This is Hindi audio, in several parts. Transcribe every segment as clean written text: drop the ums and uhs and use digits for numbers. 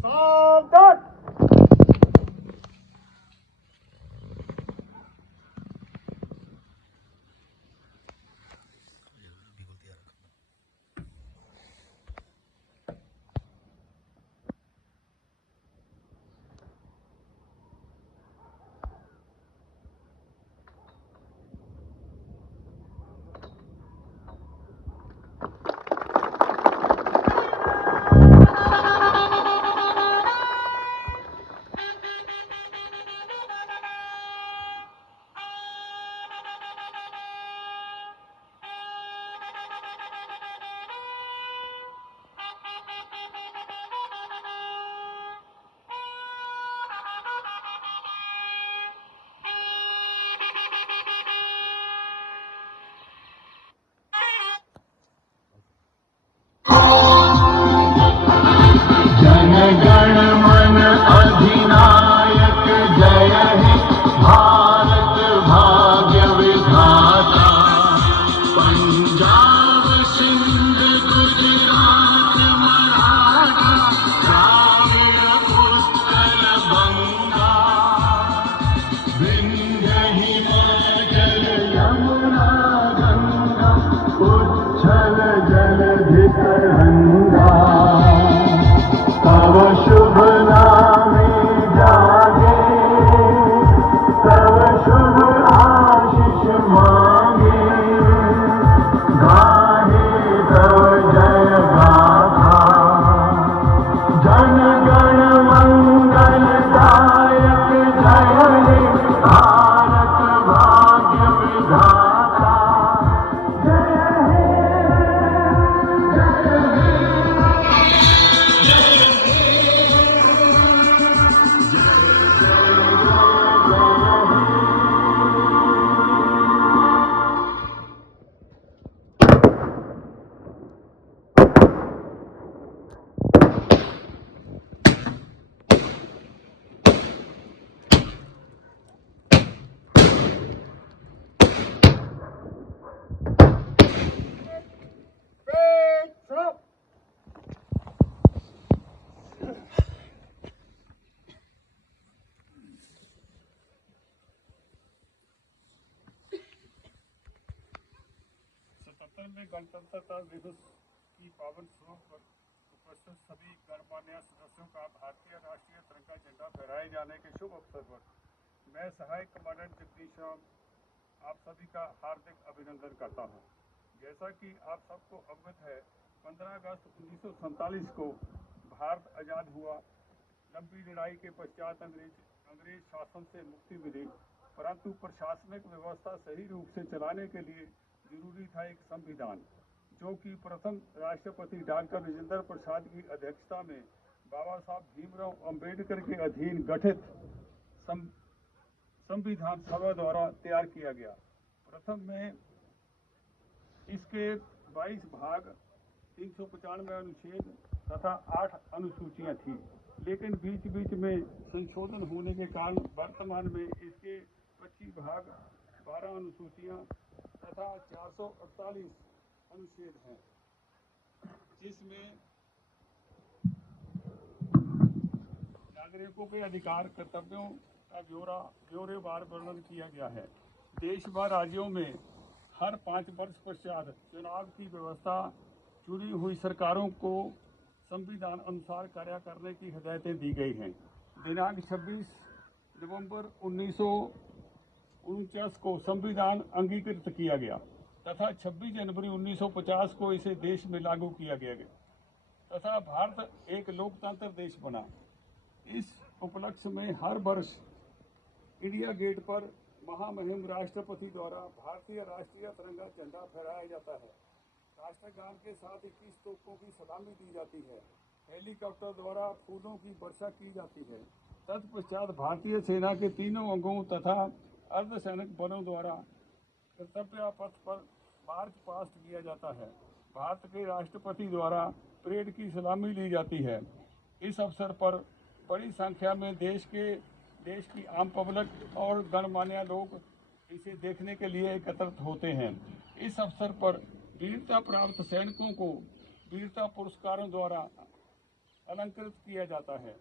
सावधान। जन गण मन अधिनायक जय हे भारत भाग्य विधाता। पंजाब सिंध गुजरात मराठा द्राविड़ उत्कल बंगा। विंध्य हिमाचल यमुना गंगा उच्छल जलधि तरंगा। तव शुभ नामे जागे तव शुभ आशीष मांगे। गाहे तव जय गाथा जन गण मंगल दायक जय हे भारत भाग्य विधाता। जय हे Drop. 77वें गणतंत्रता दिवस की पावन सुबह पर उपस्थित सभी गणमान्य सदस्यों का भारतीय राष्ट्रीय तिरंगा झंडा फहराए जाने के शुभ अवसर पर मैं सहायक कमांडेंट जगदीश राम आप सभी का हार्दिक अभिनंदन करता हूं। जैसा कि आप सबको अवगत है, 15 अगस्त 1947 को भारत आज़ाद हुआ। लंबी लड़ाई के पश्चात अंग्रेज शासन से मुक्ति मिली, परंतु प्रशासनिक व्यवस्था सही रूप से चलाने के लिए जरूरी था एक संविधान, जो कि प्रथम राष्ट्रपति डॉक्टर राजेंद्र प्रसाद की अध्यक्षता में बाबा साहब भीमराव अंबेडकर के अधीन गठित संविधान सभा द्वारा तैयार किया गया। प्रथम में इसके 22 भाग, 395 अनुच्छेद तथा 8 अनुसूचियां थी, लेकिन बीच बीच में संशोधन होने के कारण वर्तमान में इसके 25 भाग, 12 अनुसूचियां तथा 448 अनुच्छेद हैं, जिसमें नागरिकों के अधिकार कर्तव्यों का ब्यौरेवार वर्णन किया गया है। देश व राज्यों में हर 5 वर्ष पश्चात चुनाव की व्यवस्था चुनी हुई सरकारों को संविधान अनुसार कार्य करने की हिदायतें दी गई हैं। दिनांक 26 नवंबर 1949 को संविधान अंगीकृत किया गया तथा 26 जनवरी 1950 को इसे देश में लागू किया गया तथा भारत एक लोकतंत्र देश बना। इस उपलक्ष्य में हर वर्ष इंडिया गेट पर महामहिम राष्ट्रपति द्वारा भारतीय राष्ट्रीय तिरंगा झंडा फहराया जाता है। राष्ट्रगान के साथ 21 तोपों की सलामी दी जाती है। हेलीकॉप्टर द्वारा फूलों की वर्षा की जाती है। तत्पश्चात भारतीय सेना के तीनों अंगों तथा अर्धसैनिक बलों द्वारा कर्तव्य पथ पर मार्च पास्ट किया जाता है। भारत के राष्ट्रपति द्वारा परेड की सलामी ली जाती है। इस अवसर पर बड़ी संख्या में देश की आम पब्लिक और गणमान्य लोग इसे देखने के लिए एकत्रित होते हैं। इस अवसर पर वीरता प्राप्त सैनिकों को वीरता पुरस्कारों द्वारा अलंकृत किया जाता है।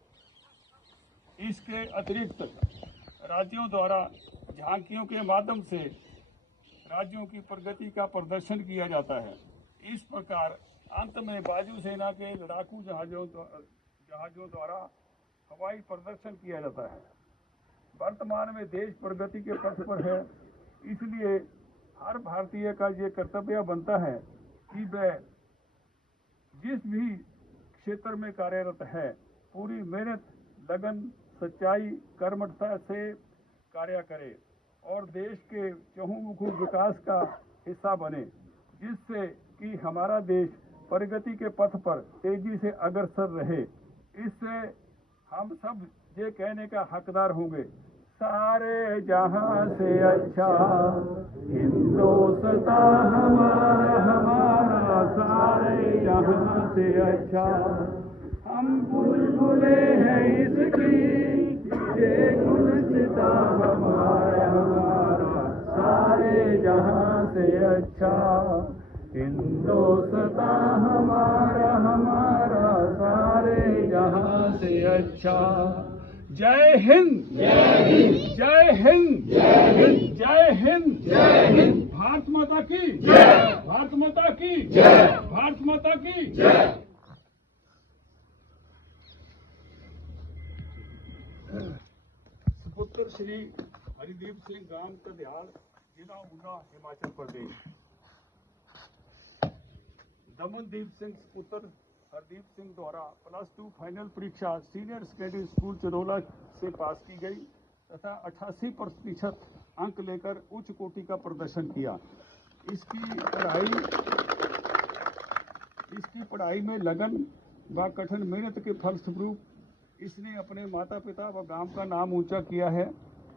इसके अतिरिक्त राज्यों द्वारा झांकियों के माध्यम से राज्यों की प्रगति का प्रदर्शन किया जाता है। इस प्रकार अंत में वायुसेना के लड़ाकू जहाजों द्वारा हवाई प्रदर्शन किया जाता है। वर्तमान में देश प्रगति के पथ पर है, इसलिए हर भारतीय का ये कर्तव्य बनता है कि वह जिस भी क्षेत्र में कार्यरत है पूरी मेहनत, लगन, सच्चाई, कर्मठता से कार्य करे और देश के चहुमुखी विकास का हिस्सा बने, जिससे कि हमारा देश प्रगति के पथ पर तेजी से अग्रसर रहे। इससे हम सब ये कहने का हकदार होंगे, सारे जहां से अच्छा हिंदुस्तान हमारा हमारा, सारे जहां से अच्छा हम बुलबुले हैं इसकी, ये गुलसिता हमारा हमारा, सारे जहां से अच्छा हिंदुस्तान हमारा हमारा, सारे जहां से अच्छा। जय हिंद, जय हिंद, जय हिंद, जय हिंद, जय हिंद, जय हिंद। भारत माता की जय, भारत माता की जय, भारत माता की जय। सुपुत्र श्री हरिदीप सिंह गांव कदियाल, जिला ऊना, हिमाचल प्रदेश। दमनदीप सिंह पुत्र हरदीप सिंह द्वारा +2 फाइनल परीक्षा सीनियर सेकेंडरी स्कूल चरोला से पास की गई तथा 88% अंक लेकर उच्च कोटि का प्रदर्शन किया। इसकी पढ़ाई में लगन व कठिन मेहनत के फलस्वरूप इसने अपने माता पिता व गांव का नाम ऊंचा किया है।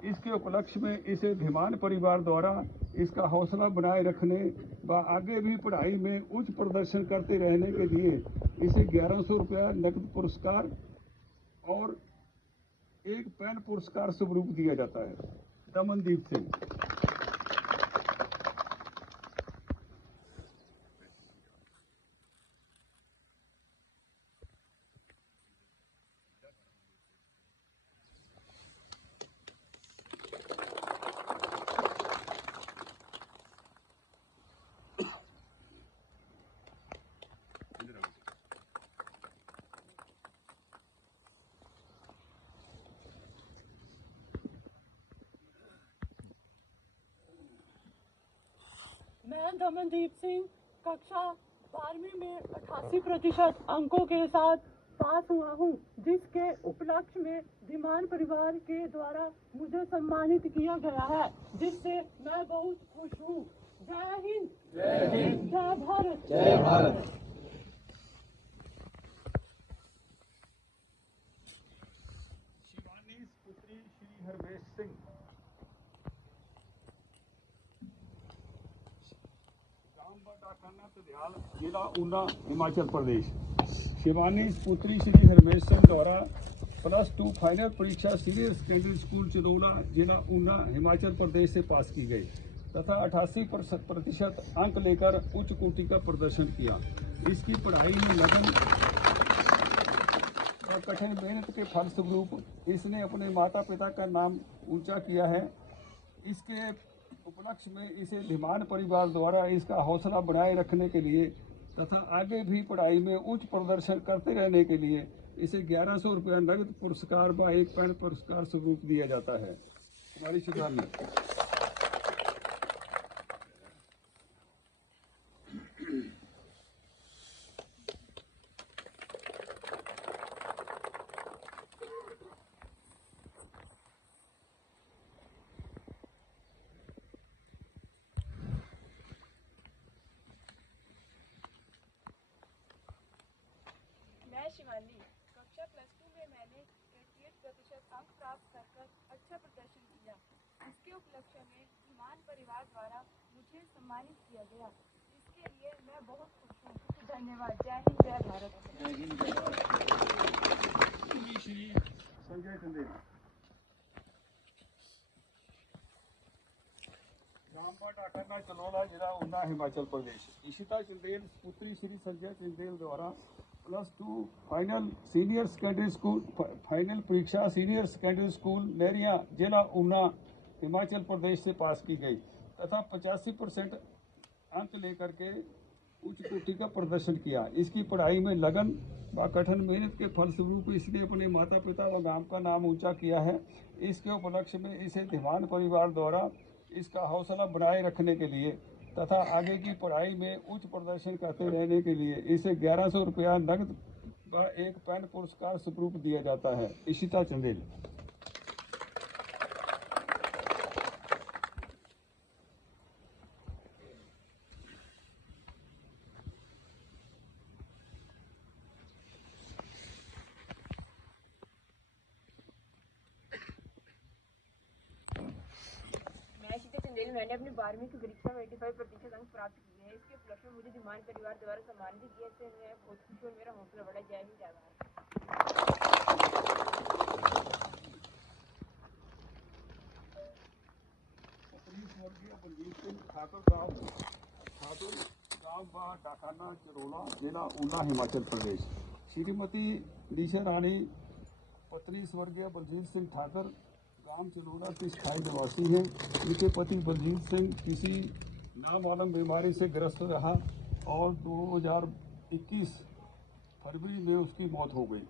इसके उपलक्ष्य में इसे धीमान परिवार द्वारा इसका हौसला बनाए रखने व आगे भी पढ़ाई में उच्च प्रदर्शन करते रहने के लिए इसे 1100 रुपया नकद पुरस्कार और एक पेन पुरस्कार स्वरूप दिया जाता है। दमनदीप सिंह। मैं दमनदीप सिंह कक्षा 12वीं में 88% अंकों के साथ पास हुआ हूँ, जिसके उपलक्ष्य में धीमान परिवार के द्वारा मुझे सम्मानित किया गया है, जिससे मैं बहुत खुश हूँ। जय हिंद, जय हिंद, जय भारत, जय भारत। शिवानी पुत्री श्री हरमेश सिंह, कदियाल, जिला ऊना, हिमाचल प्रदेश। शिवानी पुत्री श्री हरमेश सिंह द्वारा +2 फाइनल परीक्षा सीनियर सेकेंडरी स्कूल चिरौला, जिला ऊना, हिमाचल प्रदेश से पास की गई तथा 88% अंक लेकर उच्च कोटि का प्रदर्शन किया। इसकी पढ़ाई में लगन और कठिन मेहनत के फलस्वरूप इसने अपने माता पिता का नाम ऊंचा किया है। इसके उपलक्ष्य में इसे धीमान परिवार द्वारा इसका हौसला बनाए रखने के लिए तथा आगे भी पढ़ाई में उच्च प्रदर्शन करते रहने के लिए इसे 1100 रुपया नगद पुरस्कार व एक पेन पुरस्कार स्वरूप दिया जाता है। हमारी शिवानी। मैं शिवानी, कक्षा +2 में मैंने 88% अंक प्राप्त कर अच्छा प्रदर्शन किया। इसके उपलक्ष्य में धीमान परिवार द्वारा मुझे सम्मानित किया गया। इसके लिए मैं बहुत खुश हूँ। धन्यवाद। जय हिंद, जय भारत। जय हिंद, जय भारत। श्री संजय चंदेल, रामपाट आखन्ना चलोला, जिला ऊना, हिमाचल प्रदेश। इशिता चंदेल पुत्री श्री संजय चंदेल द्वारा +2 final senior secondary school final परीक्षा सीनियर सेकेंडरी स्कूल नेरिया जिला ऊना हिमाचल प्रदेश से पास की गई तथा 85% अंक लेकर के उच्च कोटि का प्रदर्शन किया। इसकी पढ़ाई में लगन व कठिन मेहनत के फलस्वरूप इसने अपने माता पिता व गांव का नाम ऊंचा किया है। इसके उपलक्ष्य में इसे धीमान परिवार द्वारा इसका हौसला बनाए रखने के लिए तथा आगे की पढ़ाई में उच्च प्रदर्शन करते रहने के लिए इसे 1100 रुपया नकद व एक पेन पुरस्कार स्वरूप दिया जाता है। इशिता चंदेल। मैं शीता चंदेल। मैंने अपनी 12वीं की परीक्षा में 85% अंक प्राप्त किए हैं। इसके उपलक्ष्य में मुझे धीमान परिवार द्वारा सम्मानित किया। इससे मैं बहुत खुश हूँ और मेरा हौसला बढ़ा। जय हिंद, जय भारत। गांव डाकाना चरोला जिला ऊना हिमाचल प्रदेश। श्रीमती निशा रानी पत्नी स्वर्गीय बलजीत सिंह ठाकर गांव चरोला के स्थायी निवासी हैं। इनके पति बलजीत सिंह किसी नामालूम बीमारी से ग्रस्त रहा और 2021 फरवरी में उसकी मौत हो गई,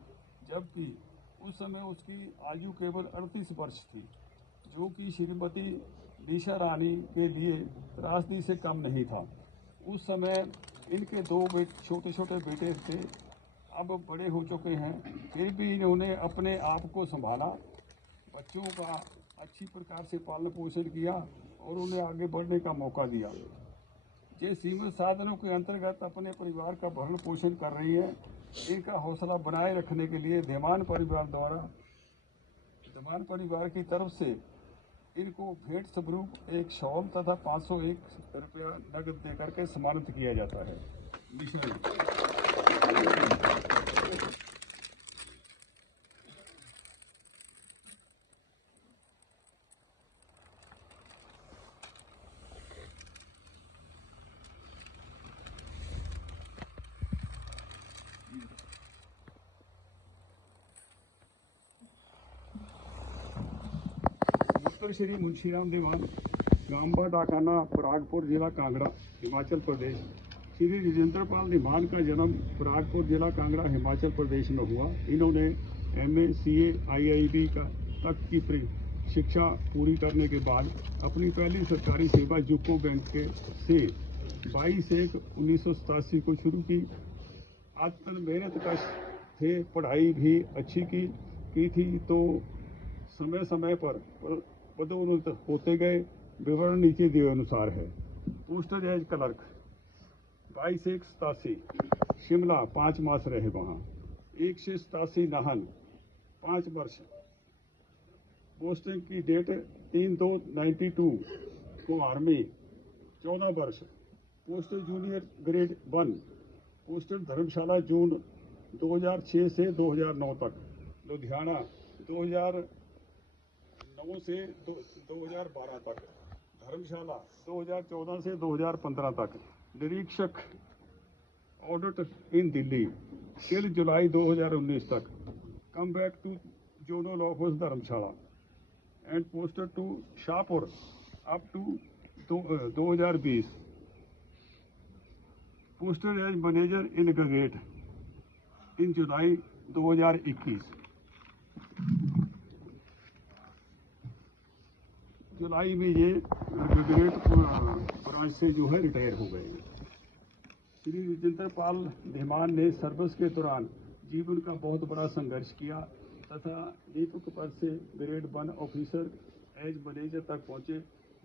जबकि उस समय उसकी आयु केवल 38 वर्ष थी, जो कि श्रीमती निशा रानी के लिए त्रासदी से कम नहीं था। उस समय इनके 2 छोटे छोटे बेटे थे, अब बड़े हो चुके हैं, फिर भी इन्होंने अपने आप को संभाला, बच्चों का अच्छी प्रकार से पालन पोषण किया और उन्हें आगे बढ़ने का मौका दिया। ये सीमित साधनों के अंतर्गत अपने परिवार का भरण पोषण कर रही है। इनका हौसला बनाए रखने के लिए धीमान परिवार की तरफ से इनको भेंट स्वरूप एक शॉल तथा 501 रुपया नगद देकर के सम्मानित किया जाता है। उत्तर श्री मुंशीराम दीवान गांबा डाकाना परागपुर जिला कांगड़ा हिमाचल प्रदेश। श्री राजेंद्र पाल दीवान का जन्म परागपुर जिला कांगड़ा हिमाचल प्रदेश में हुआ। इन्होंने MA CA IIB तक की शिक्षा पूरी करने के बाद अपनी पहली सरकारी सेवा यूको बैंक से 22/1/1987 को शुरू की। आजकल मेहनत कश थे, पढ़ाई भी अच्छी की थी, तो समय समय पर पदोन्नत होते गए। विवरण नीचे दिए अनुसार है। पोस्टर एज क्लर्क 22/1/87 शिमला 5 मास रहे वहाँ। 1/87 नाहन 5 वर्ष। पोस्टिंग की डेट 3/2/92 को आर्मी 14 वर्ष। Poster junior grade 1। पोस्टर धर्मशाला जून 2006 से 2009 तक। लुधियाना 2009 से 2012 तक। धर्मशाला 2014 से 2015 तक। निरीक्षक audit in Delhi till July 2019 तक। Come back to zonal office Dharamshala and posted to Shahpur up to 2020। Posted as manager in grade in July 2021। जुलाई में ये ग्रेड ब्रांच से जो है रिटायर हो गए। श्री राजेंद्र पाल धीमान ने सर्विस के दौरान जीवन का बहुत बड़ा संघर्ष किया तथा दीपक पद से ग्रेड 1 ऑफिसर एज मैनेजर तक पहुंचे।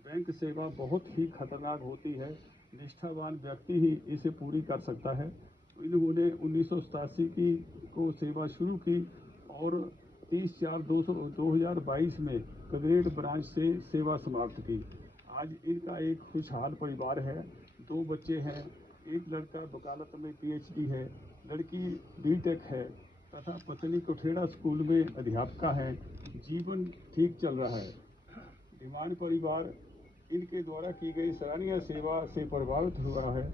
बैंक सेवा बहुत ही खतरनाक होती है, निष्ठावान व्यक्ति ही इसे पूरी कर सकता है। इन्होंने 1987 को सेवा शुरू की और 30/4/2022 में ग्रेड ब्रांच से सेवा समाप्त की। आज इनका एक खुशहाल परिवार है, 2 बच्चे हैं, एक लड़का वकालत में PhD है, लड़की BTech है तथा पत्नी कुठेड़ा स्कूल में अध्यापिका है। जीवन ठीक चल रहा है। धीमान परिवार इनके द्वारा की गई सराहनीय सेवा से प्रभावित हुआ है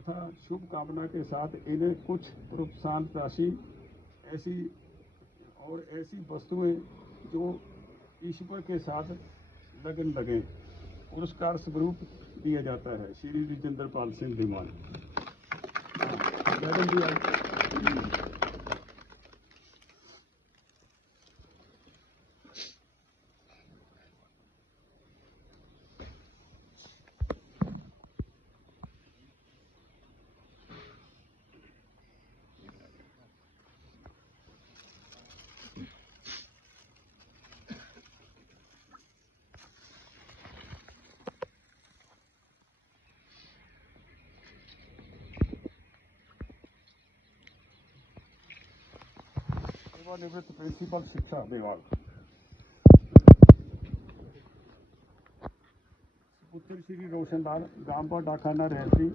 तथा शुभ कामना के साथ इन्हें कुछ प्रोत्साहन राशि ऐसी वस्तुएं जो ईश्वर के साथ लगन लगे पुरस्कार स्वरूप दिया जाता है। श्री राजेंद्र पाल सिंह धीमान। मैडम जी सेवानिवृत्त प्रिंसिपल शिक्षा विभाग। पुत्र श्री रोशनलाल, गांव डाखाना रहसी,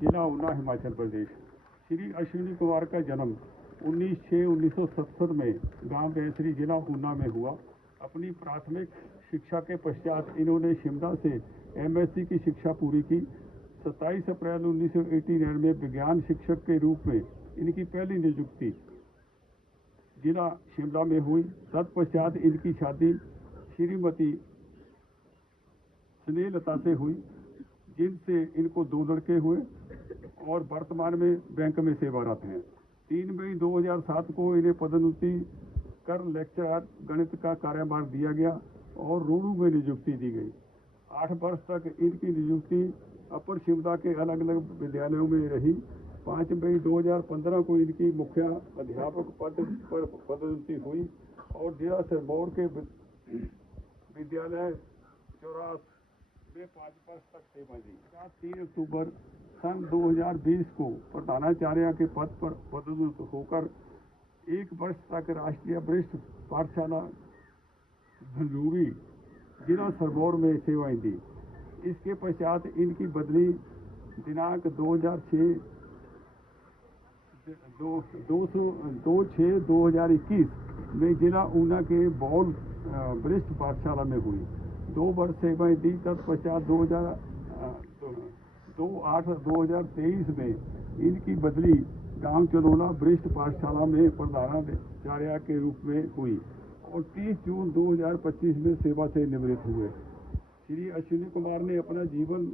जिला ऊना, हिमाचल प्रदेश। श्री अश्विनी कुमार का जन्म 19/6/1970 में गांव बेसरी, जिला ऊना में हुआ। अपनी प्राथमिक शिक्षा के पश्चात इन्होंने शिमला से MSc की शिक्षा पूरी की। 27 अप्रैल 1989 में विज्ञान शिक्षक के रूप में इनकी पहली नियुक्ति जिला शिमला में हुई। तत्पश्चात इनकी शादी श्रीमती स्नेहलता से हुई, जिनसे इनको 2 लड़के हुए और वर्तमान में बैंक में सेवारत हैं। 3 मई 2007 को इन्हें पदोन्नति कर लेक्चरर गणित का कार्यभार दिया गया और रोडू में नियुक्ति दी गई। 8 वर्ष तक इनकी नियुक्ति अपर शिमला के अलग अलग विद्यालयों में रही। 5 मई 2015 को इनकी मुख्य अध्यापक पद पर पदोन्नति हुई और जिला सिरमौर के विद्यालय 84 में 5 वर्ष तक सेवा दी। 3 अक्टूबर सन 2020 को प्रधानाचार्य के पद पर पदोन्नत होकर 1 वर्ष तक राष्ट्रीय वरिष्ठ पाठशाला झंझूरी, जिला सिरमौर में सेवाएं दी। इसके पश्चात इनकी बदली दिनांक 2/6/2021 में जिला ऊना के बौल वरिष्ठ पाठशाला में हुई। 2 वर्ष सेवाएं दी। तत्पश्चात 2/8/2023 में इनकी बदली गांव चलोला वरिष्ठ पाठशाला में प्रधानाचार्य के रूप में हुई और 30 जून 2025 में सेवा से निवृत्त हुए। श्री अश्विनी कुमार ने अपना जीवन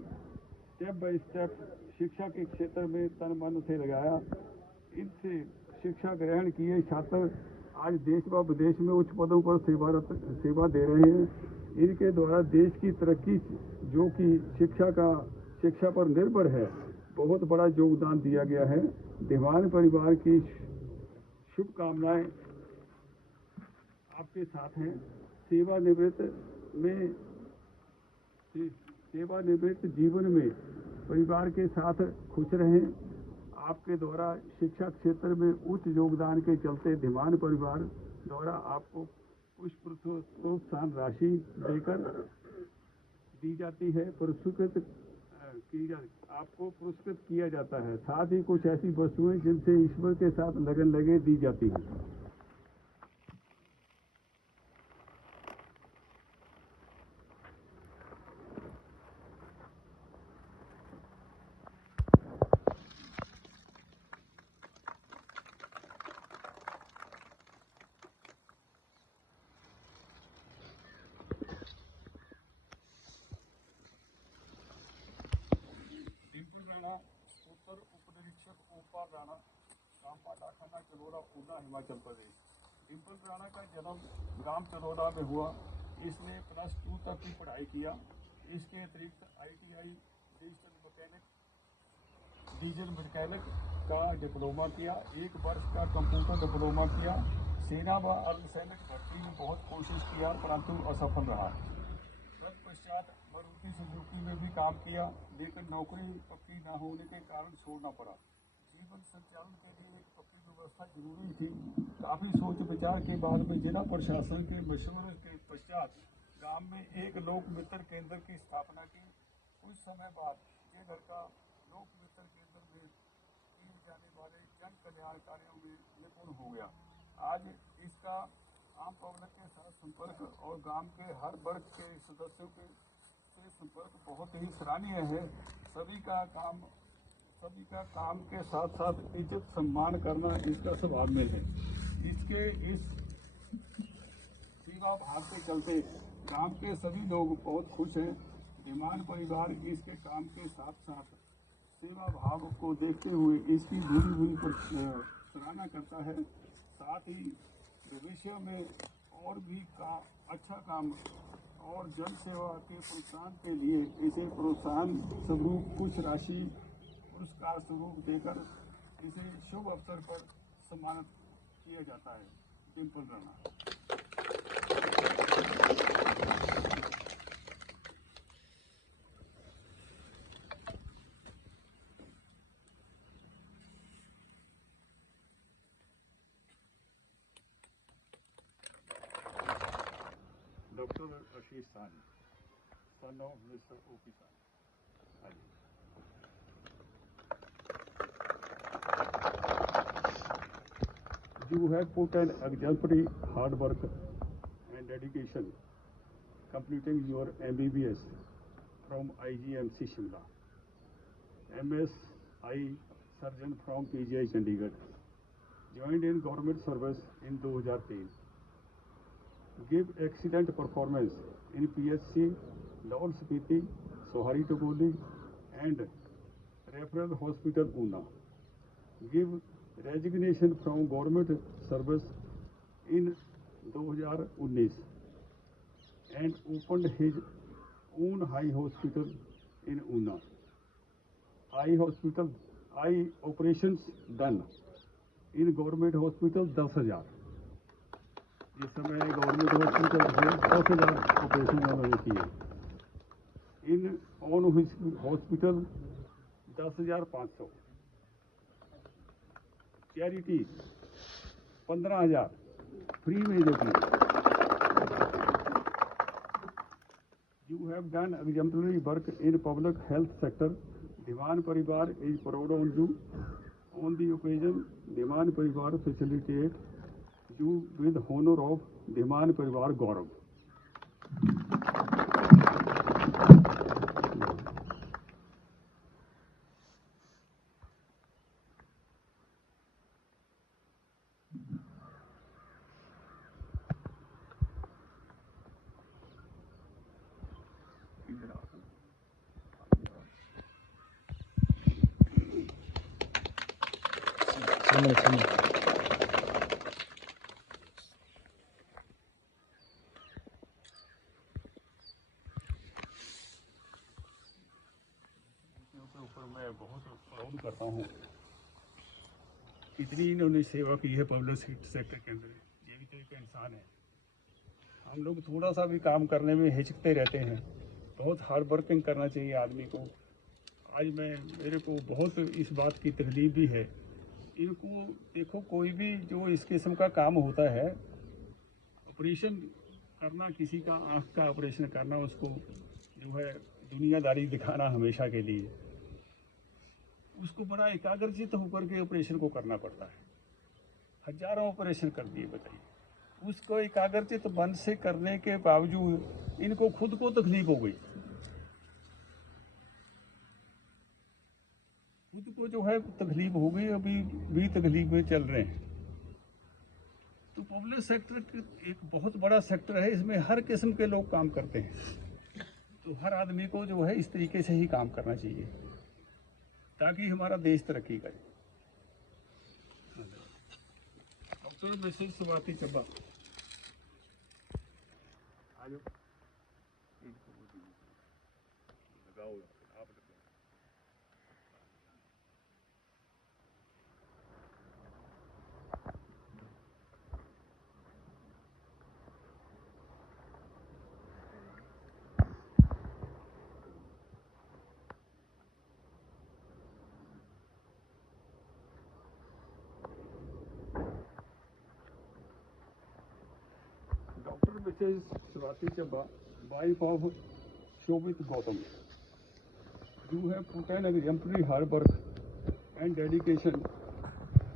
स्टेप बाय स्टेप शिक्षा के क्षेत्र में तन मन से लगाया। इनसे शिक्षा ग्रहण किए छात्र आज देश व विदेश में उच्च पदों पर सेवा दे रहे हैं। इनके द्वारा देश की तरक्की, जो कि शिक्षा पर निर्भर है, बहुत बड़ा योगदान दिया गया है। धीमान परिवार की शुभकामनाएं आपके साथ हैं। सेवानिवृत्त जीवन में परिवार के साथ खुश रहें। आपके द्वारा शिक्षा क्षेत्र में उच्च योगदान के चलते धीमान परिवार द्वारा आपको कुछ प्रोत्साहन राशि देकर दी जाती है, आपको पुरस्कृत किया जाता है। साथ ही कुछ ऐसी वस्तुएं जिनसे ईश्वर के साथ लगन लगे दी जाती हैं। उत्तर उपनिरीक्षक ओपा राणा, गांव डाखाना, चलोड़ा, ऊना, हिमाचल प्रदेश। डिम्पल राणा का जन्म गांव चलोड़ा में हुआ। इसने +2 तक की पढ़ाई किया। इसके अतिरिक्त ITI डीजल मैकेनिक का डिप्लोमा किया। 1 वर्ष का कंप्यूटर डिप्लोमा किया। सेना व अर्धसैनिक भर्ती में बहुत कोशिश किया परंतु असफल रहा। तत्पश्चात मारुति सुजुकी में भी काम किया, लेकिन नौकरी पक्की न होने के कारण छोड़ना पड़ा। जीवन संचालन के लिए एक पक्की व्यवस्था जरूरी थी। काफ़ी सोच विचार के बाद में जिला प्रशासन के मशवरे के पश्चात गांव में एक लोक मित्र केंद्र की स्थापना की। कुछ समय बाद ये लड़का लोक मित्र केंद्र में किए जाने वाले जन कल्याण कार्यों में निपुण हो गया। आज इसका आम पब्लिक के साथ संपर्क और गांव के हर वर्ग के सदस्यों के से संपर्क बहुत ही सराहनीय है। सभी का काम के साथ साथ इज्जत सम्मान करना इसका स्वभाव में है। इसके इस सेवा भाव के चलते गांव के सभी लोग बहुत खुश हैं। धीमान परिवार इसके काम के साथ साथ सेवा भाव को देखते हुए इसकी भूरी सराहना करता है। साथ ही भविष्य में और भी अच्छा काम और जन सेवा के प्रोत्साहन के लिए इसे प्रोत्साहन स्वरूप कुछ राशि पुरस्कार स्वरूप देकर इसे शुभ अवसर पर सम्मानित किया जाता है। डिम्पल राणा। डॉक्टर आशीष सानी, सन ऑफ मिस्टर ओपी सानी। You have put an exemplary hard work and dedication completing your MBBS from IGMC Shimla, MSI surgeon from PGI Chandigarh, joined in government service in 2003. Give excellent performance in PSC, Laul Spiti, Sohari Togoli and Referral Hospital Pune. Give resignation from government service in 2019 and opened his own eye hospital in Una. Eye operations done in government hospital 10,000. इस समय गवर्नमेंट हॉस्पिटल में 10,000 ऑपरेशन उन्होंने किए। In own hospital 10,500, charity 15,000 free में जो की। You have done exemplary work in public health sector. Dhiman परिवार is proud on you. On the occasion Dhiman परिवार facilitate you with honor of Dhimman Parivar Gaurav. मैं बहुत प्राउड करता हूँ। इतनी इन्होंने सेवा की है पब्लिक सेक्टर के अंदर। ये भी तो एक इंसान है। हम लोग थोड़ा सा भी काम करने में हिचकते रहते हैं। बहुत हार्ड वर्किंग करना चाहिए आदमी को। आज मेरे को बहुत इस बात की तकलीफ भी है। इनको देखो, कोई भी जो इस किस्म का काम होता है, ऑपरेशन करना, किसी का आँख का ऑपरेशन करना, उसको जो है दुनियादारी दिखाना हमेशा के लिए, उसको बड़ा एकाग्रचित होकर के ऑपरेशन को करना पड़ता है। हजारों ऑपरेशन कर दिए, बताइए। उसको एकाग्रचित मन से करने के बावजूद इनको खुद को तकलीफ हो गई। खुद को जो है तकलीफ हो गई, अभी भी तकलीफ में चल रहे हैं। तो पब्लिक सेक्टर एक बहुत बड़ा सेक्टर है। इसमें हर किस्म के लोग काम करते हैं। तो हर आदमी को जो है इस तरीके से ही काम करना चाहिए ताकि हमारा देश तरक्की करे। डॉक्टर मिसेस स्वाति चब्बा, आ जाओ। लगाओ आप। Dr. Mrs. Swati Chabba, wife of Shobit Gautam. You have put an exemplary hard work and dedication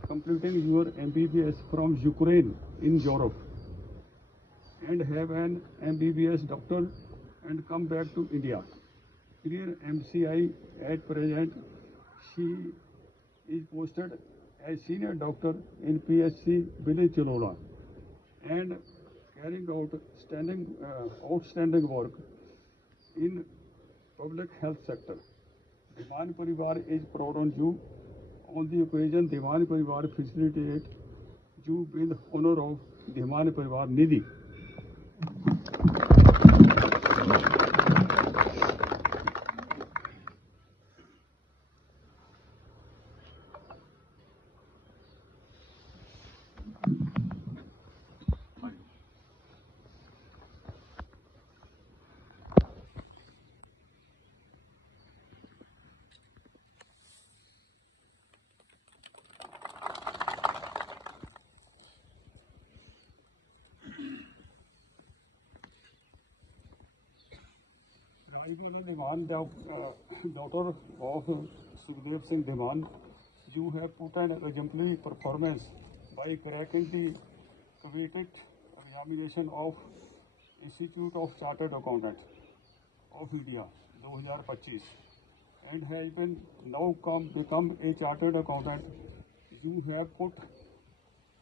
completing your MBBS from Ukraine in Europe and have an MBBS doctor and come back to India. Career MCI at present She is posted as senior doctor in PHC Village Chilola and carrying out outstanding work in public health sector. Diwan Parivar is proud on you. On the occasion, Diwan Parivar facilitate you with honor of Diwan Parivar Nidhi. Raiboli Diwan, daughter of Sukhdev Singh Diwan, you have put an exemplary performance by cracking the coveted examination of Institute of Chartered Accountants of India 2025 and has been now become a chartered accountant. You have put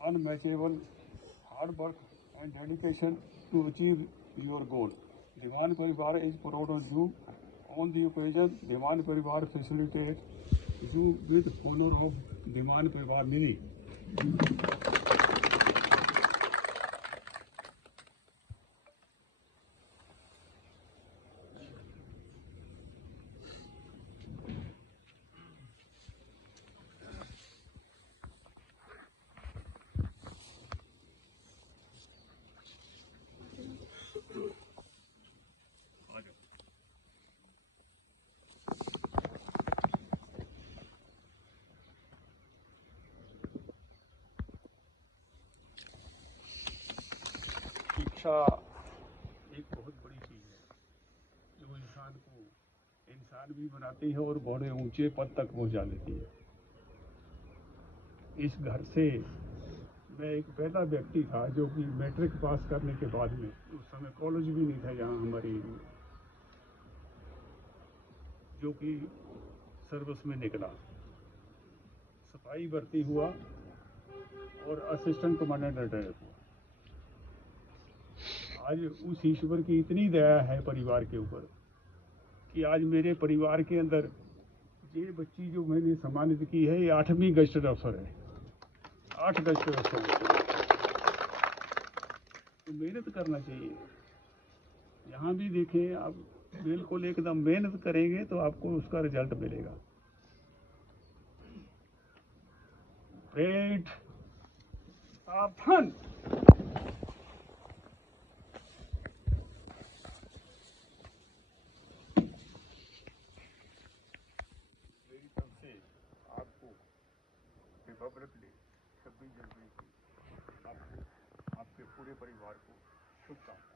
unmatchable hard work and dedication to achieve your goal. Diwan Parivar is proud of you. On the occasion, Diwan Parivar facilitates you with honor of Diwan Parivar Nidhi. शिक्षा एक बहुत बड़ी चीज़ है जो इंसान भी बनाती है और बड़े ऊंचे पद तक पहुंचा देती है। इस घर से मैं एक पहला व्यक्ति था जो कि मैट्रिक पास करने के बाद में, उस समय कॉलेज भी नहीं था यहाँ हमारे एरिया में, जो कि सर्विस में निकला, सिपाही भर्ती हुआ और असिस्टेंट कमांडेंट रिटायर हुआ। आज उस ईश्वर की इतनी दया है परिवार के ऊपर कि आज मेरे परिवार के अंदर ये बच्ची जो मैंने सम्मानित की है, ये 8वीं गजटेड अफसर है। 8 गजटेड अफसर तो मेहनत करना चाहिए। यहाँ भी देखें आप, बिल्कुल एकदम मेहनत करेंगे तो आपको उसका रिजल्ट मिलेगा। ग्रेट सावधान। रिपब्लिक डे 26 जनवरी की आपको, आपके पूरे परिवार को शुभकामनाएं।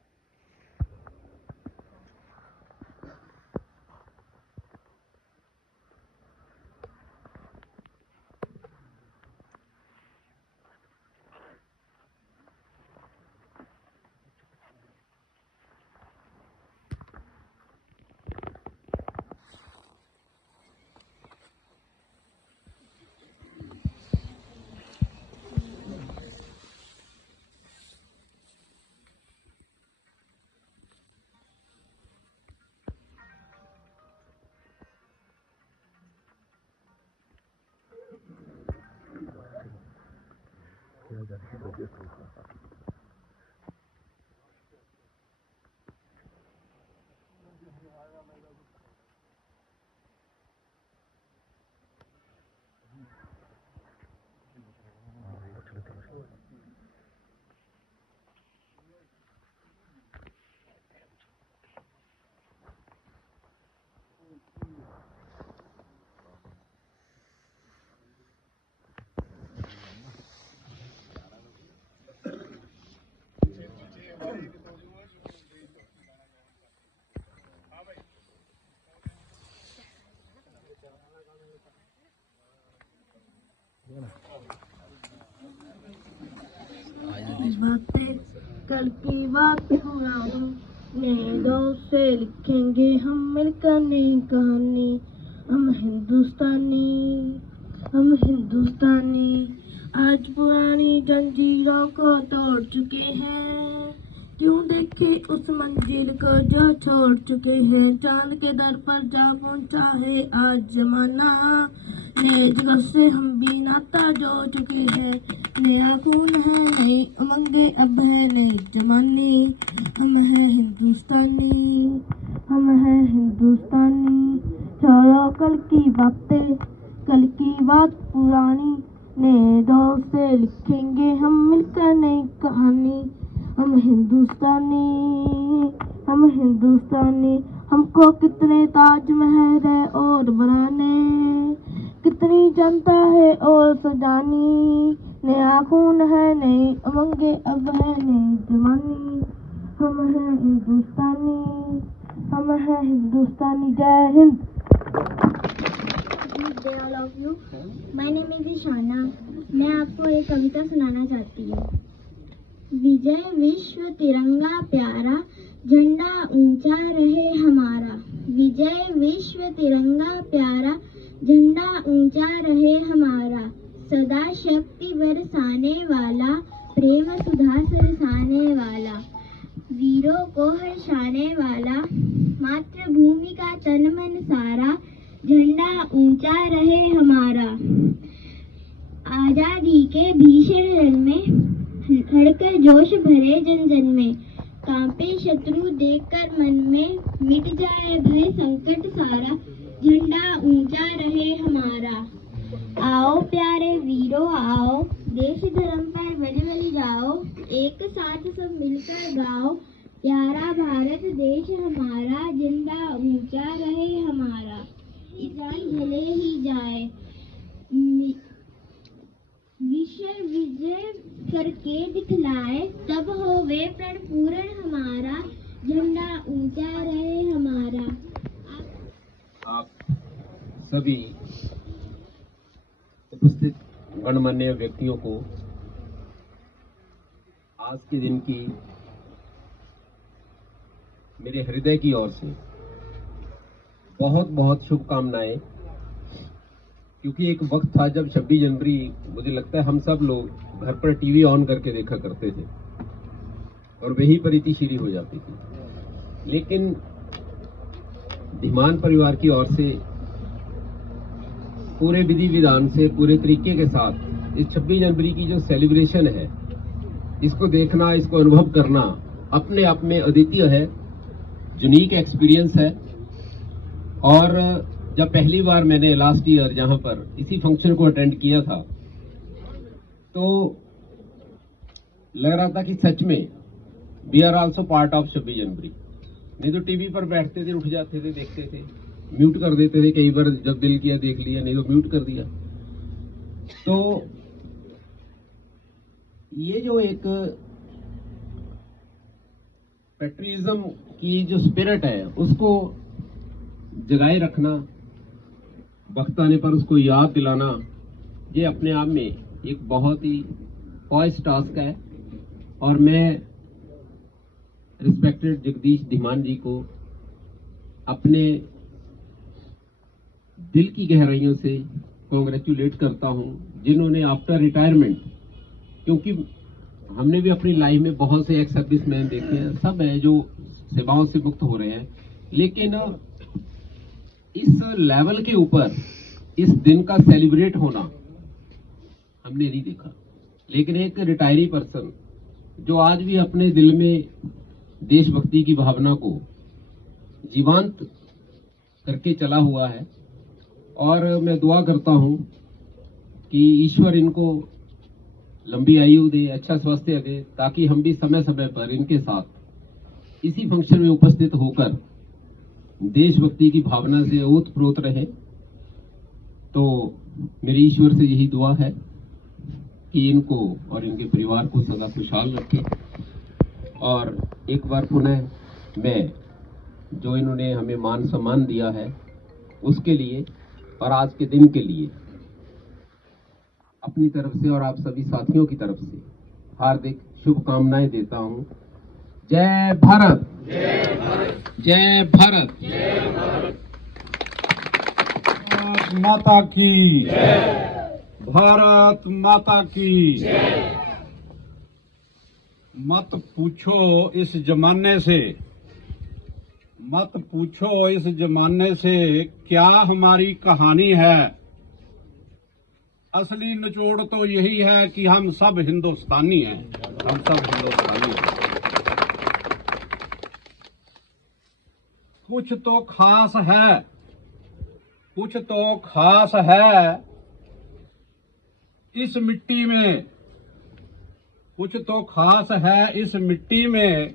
बातें कल की बात नींदों से लिखेंगे हम मिलकर नई कहानी। हम हिंदुस्तानी आज पुरानी जंजीरों को तोड़ चुके हैं। क्यों देखे उस मंजिल को जो छोड़ चुके हैं। चांद के दर पर जा पहुंचा है आज जमाना। नए जगह से हम भी नाता जोड़ चुके हैं। नया खून है नई उमंगे अब है नई जमानी। हम हैं हिंदुस्तानी छोड़ो कल की बात पुरानी। नए दौर से लिखेंगे हम मिलकर नई कहानी। हम हिंदुस्तानी हमको कितने ताजमहल है और बनाने। कितनी जनता है और सजानी। नया खून है नई उमंगे अब है नई जवानी। हम हैं हिंदुस्तानी जय Hind. All of you. My name is Ishana. मैं आपको एक कविता सुनाना चाहती हूँ। विजय विश्व तिरंगा प्यारा झंडा ऊंचा रहे हमारा। विजय विश्व तिरंगा प्यारा झंडा ऊंचा रहे हमारा। सदा शक्ति बरसाने वाला प्रेम सुधा सरसाने वाला। वीरों को हर्षाने वाला मातृभूमि का तन मन सारा। झंडा ऊंचा रहे हमारा। आजादी के भीषण रण में धड़कर जोश भरे जन जन में। कांपे शत्रु देखकर मन में मिट जाए भय संकट सारा। झंडा ऊंचा रहे हमारा। आओ प्यारे वीरों आओ देश धर्म पर बलि बलि जाओ। एक साथ सब मिलकर गाओ प्यारा भारत देश हमारा। झंडा ऊंचा रहे हमारा। ईरान भले ही जाए विश्व विजय करके दिखलाए। तब हो वे प्रण पूर्ण हमारा। झंडा ऊंचा रहे हमारा। आप सभी उपस्थित गणमान्य व्यक्तियों को आज के दिन की मेरे हृदय की ओर से बहुत बहुत शुभकामनाएं। क्योंकि एक वक्त था जब 26 जनवरी मुझे लगता है हम सब लोग घर पर टीवी ऑन करके देखा करते थे और वही परितिशीली हो जाती थी। लेकिन धीमान परिवार की ओर से पूरे विधि विधान से पूरे तरीके के साथ इस 26 जनवरी की जो सेलिब्रेशन है इसको देखना, इसको अनुभव करना अपने आप में अद्वितीय है, यूनिक एक्सपीरियंस है। और जब पहली बार मैंने लास्ट ईयर जहां पर इसी फंक्शन को अटेंड किया था तो लग रहा था कि सच में we are also part of 26 January. नहीं तो टीवी पर बैठते थे, उठ जाते थे, देखते थे, म्यूट कर देते थे कई बार, जब दिल किया देख लिया, नहीं तो म्यूट कर दिया। तो ये जो एक पेट्रियटिज्म की जो स्पिरिट है उसको जगाए रखना, वक्त आने पर उसको याद दिलाना, ये अपने आप में एक बहुत ही पॉइस टास्क है। और मैं रिस्पेक्टेड जगदीश धीमान जी को अपने दिल की गहराइयों से कॉन्ग्रेचुलेट करता हूं, जिन्होंने आफ्टर रिटायरमेंट, क्योंकि हमने भी अपनी लाइफ में बहुत से एक्स सर्विसमैन देखे हैं, सब है जो सेवाओं से मुक्त हो रहे हैं, लेकिन इस लेवल के ऊपर इस दिन का सेलिब्रेट होना हमने नहीं देखा। लेकिन एक रिटायरी पर्सन जो आज भी अपने दिल में देशभक्ति की भावना को जीवंत करके चला हुआ है, और मैं दुआ करता हूं कि ईश्वर इनको लंबी आयु दे, अच्छा स्वास्थ्य दे, ताकि हम भी समय समय पर इनके साथ इसी फंक्शन में उपस्थित होकर देशभक्ति की भावना से ओतप्रोत रहे। तो मेरी ईश्वर से यही दुआ है कि इनको और इनके परिवार को सदा खुशहाल रखे। और एक बार पुनः मैं जो इन्होंने हमें मान सम्मान दिया है उसके लिए और आज के दिन के लिए अपनी तरफ से और आप सभी साथियों की तरफ से हार्दिक शुभकामनाएं देता हूं। जय भारत, जय भारत, जय भारत, जय भारत। माता की भारत माता की मत पूछो इस जमाने से, मत पूछो इस जमाने से क्या हमारी कहानी है। असली निचोड़ तो यही है कि हम सब हिंदुस्तानी हैं, हम सब हिंदुस्तानी हैं। कुछ तो खास है, कुछ तो खास है इस मिट्टी में, कुछ तो खास है इस मिट्टी में।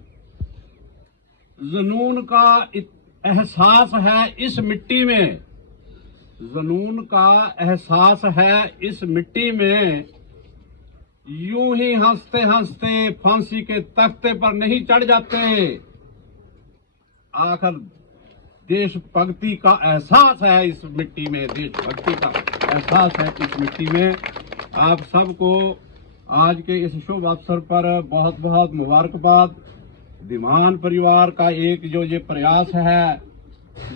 जुनून का एहसास है इस मिट्टी में, जुनून का एहसास है इस मिट्टी में। यूं ही हंसते हंसते फांसी के तख्ते पर नहीं चढ़ जाते, आखिर देशभक्ति का एहसास है इस मिट्टी में, देशभक्ति का एहसास है इस मिट्टी में। आप सबको आज के इस शुभ अवसर पर बहुत बहुत मुबारकबाद। धीमान परिवार का एक जो ये प्रयास है,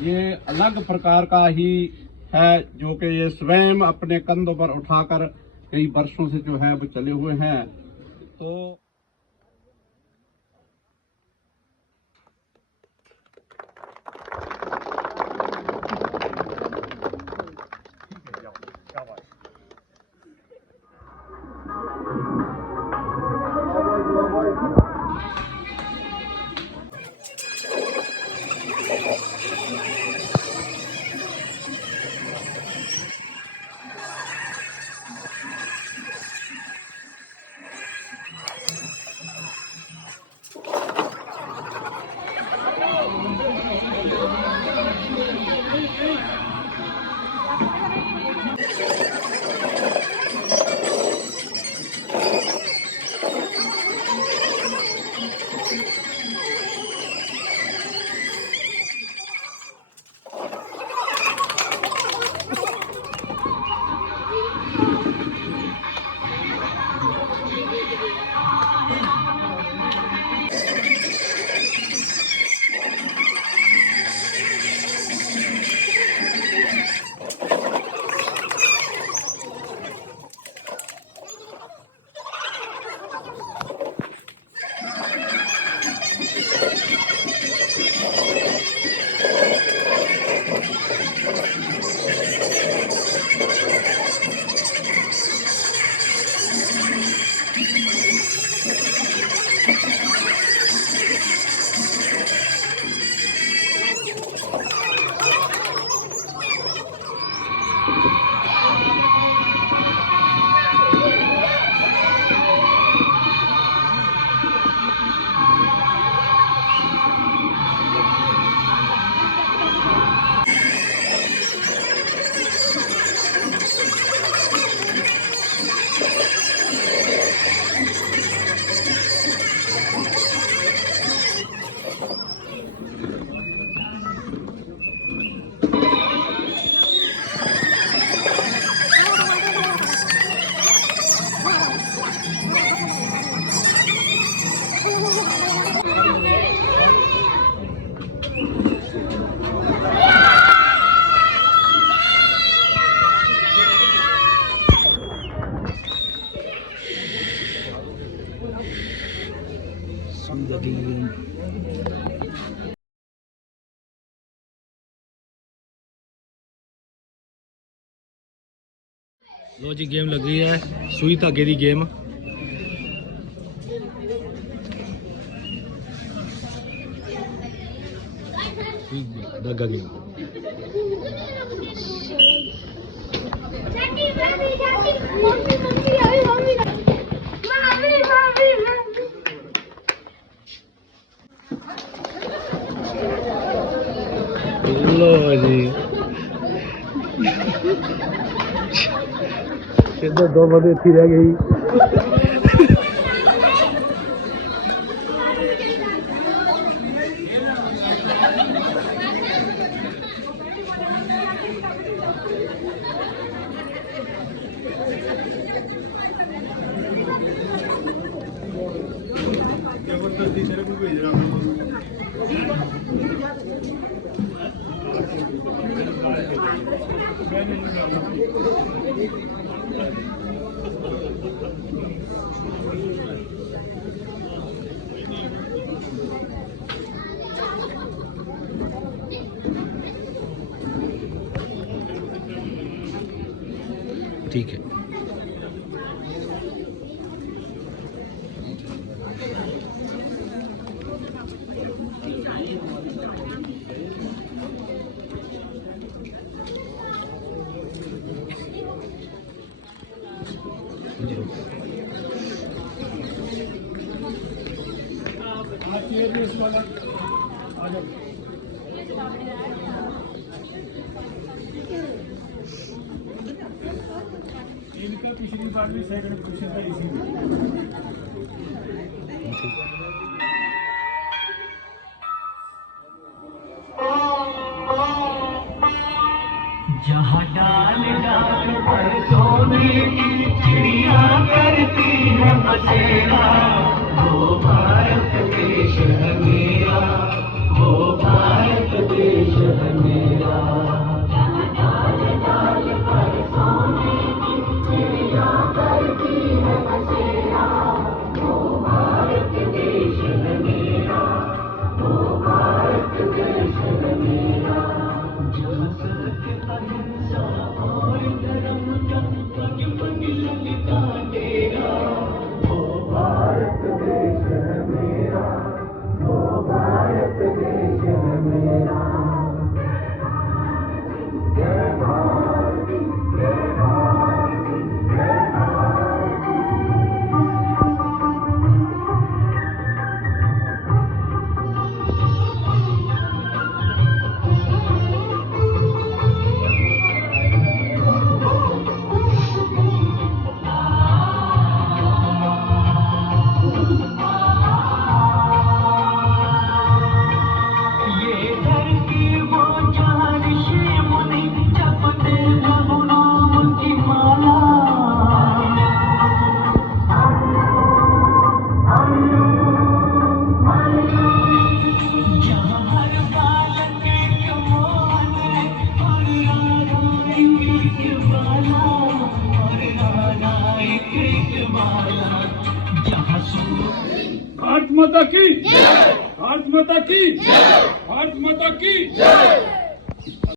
ये अलग प्रकार का ही है, जो कि ये स्वयं अपने कंधों पर उठाकर कई वर्षों से जो है वो चले हुए हैं। तो लो जी गेम लग रही है, सुई धागे दी गेम। धागा गेम। लो जी इधर दो बंदे थी रह गई। जबरदस्ती सिर्फ भेज रहा हूँ। ठीक है। इनका पिछली बार भी सेकंड पोजीशन था इसी में। जहाँ डाल डाल पर सोने की चिड़िया करती है बसेरा, वो भारत देश है मेरा, वो भारत देश है मेरा। जहाँ डाल डाल पर सोने की चिड़िया करती है बसेरा, वो भारत देश है मेरा, वो भारत देश है मेरा। जहाँ सत्य अहिंसा और धर्म का पग पग लगता डेरा, वो भारत देश है मेरा, वो भारत देश है मेरा। जय भारती, जय भारती, जय भारती। ये धरती वो जहाँ ऋषि मुनि जपते हैं गुरुओं की माला। जहाँ हर बालक एक मोहन है और राधा एक बाला, और राधा एक बाला। जहाँ भारत माता की, भारत माता की, भारत माता की।